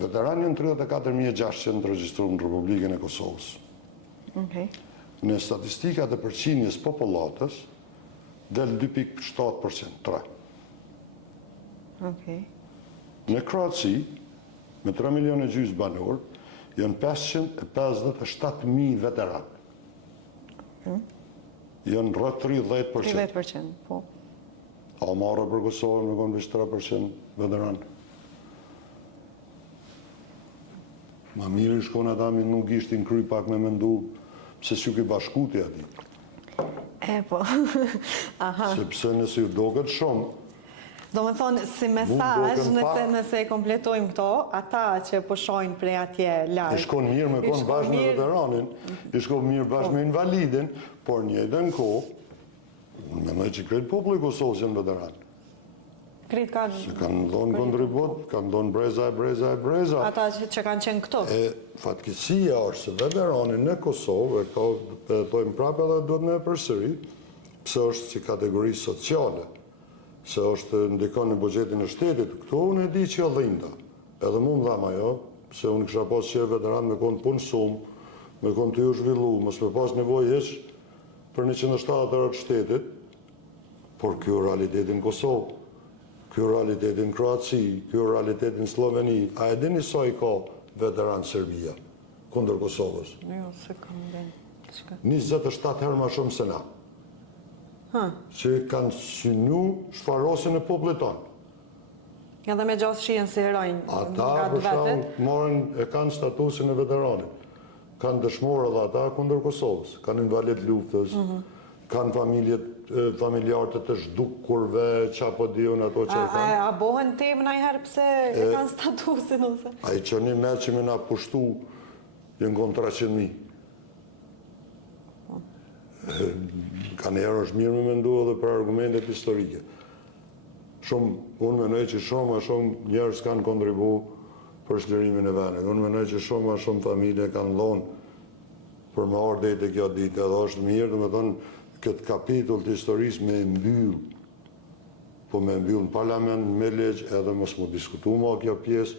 Veteranë janë 34.600 të regjistruar në Republikën e Kosovës. Në statistikat e përqindjes popullatës, del 2.7%, 3. Në Kroaci, me 3 milion e gjysmë banor, janë 557.000 veteranë. Janë rreth 30%. 30%, po. A marrë për Kosovën me konë veç 3% veteranë. Ma mirë i shkon ata mi nuk ishtin kry pak me mendu pse s'ju ki bashkuti ati. Po. Sepse nëse ju doket shumë, do me thonë, si mesazh, nëse e kompletojmë këto, ata që pushojnë prej atje larg. I shkon mirë me konë bashkë me veteranin, i shkon mirë bashkë me invalidin, por njëjtën kohë, unë mendoj që krejt populli i Kosovës janë veteranë. Krejt kanë... Se kanë dhonë kontribut, kanë dhonë breza. Ata që kanë qenë këto. Fatkeqësia është se veteranin në Kosovë, e këto tojmë prapë edhe duhet me përsëri, pse është si kategori sociale, se është ndikon në buxhetin e shtetit, këto unë e di që dhinda. Edhe mu më dhama jo, se unë kësha pas që veteran me konë punë sumë, me konë të ju zhvillu, mos me pas nevoj eq për 170 të shtetit, por kjo realitetin Kosovë, kjo realitetin Kroaci, kjo realitetin Sloveni, a e dini sa i ka veteran Serbia, kundër Kosovës? Jo, se kam den. 27 herë ma shumë se na. Që kanë synu shfarosin e popullit tonë. Edhe me gjatë shien se herojnë nga të Ata, për shumë, e kanë statusin e veteranit. Kanë dëshmorë edhe ata kundër Kosovës. Kanë invalid luftës, kanë familjarët të zhdukurve, qapo diun ato që e kanë. A bohen temë na i herë pse e kanë statusin ose? A i që një me që me nga pushtu, jenë konë 300.000. Ka njerë është mirë me mendu edhe për argumentet historike. Unë menoj që shumë a shumë njerës kanë kontribu për shlerimin e venit. Unë menoj që shumë a shumë familje kanë dhonë për më orë dhejtë e kjo ditë. Edhe është mirë, dhe me thonë, këtë kapitull të historisë me mbyllë. Po me mbyllë në parlament, me legjë, edhe mos më diskutu ma kjo pjesë.